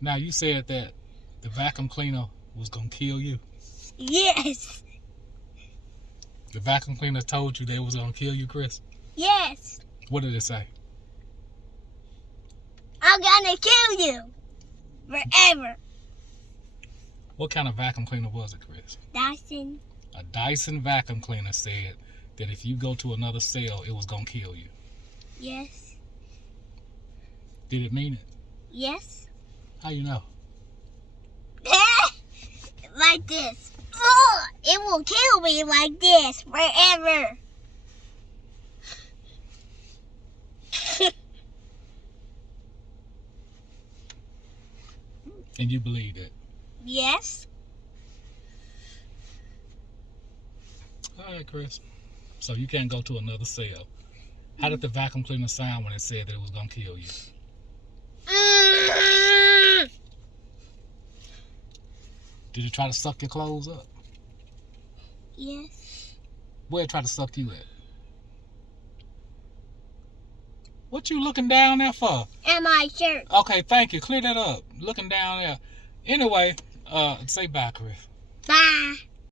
Now, you said that the vacuum cleaner was going to kill you. Yes. The vacuum cleaner told you they was going to kill you, Chris? Yes. What did it say? I'm gonna kill you. Forever. What kind of vacuum cleaner was it, Chris? Dyson. A Dyson vacuum cleaner said that if you go to another cell, it was going to kill you. Yes. Did it mean it? Yes. How you know? Like this. Oh, it will kill me like this forever. And you believe it? Yes. All right, Chris. So you can't go to another cell. How did the vacuum cleaner sound when it said that it was going to kill you? Did it try to suck your clothes up? Yes. Where it try to suck you at? What you looking down there for? And my shirt. Okay, thank you. Clear that up. Looking down there. Anyway, say bye, Chris. Bye.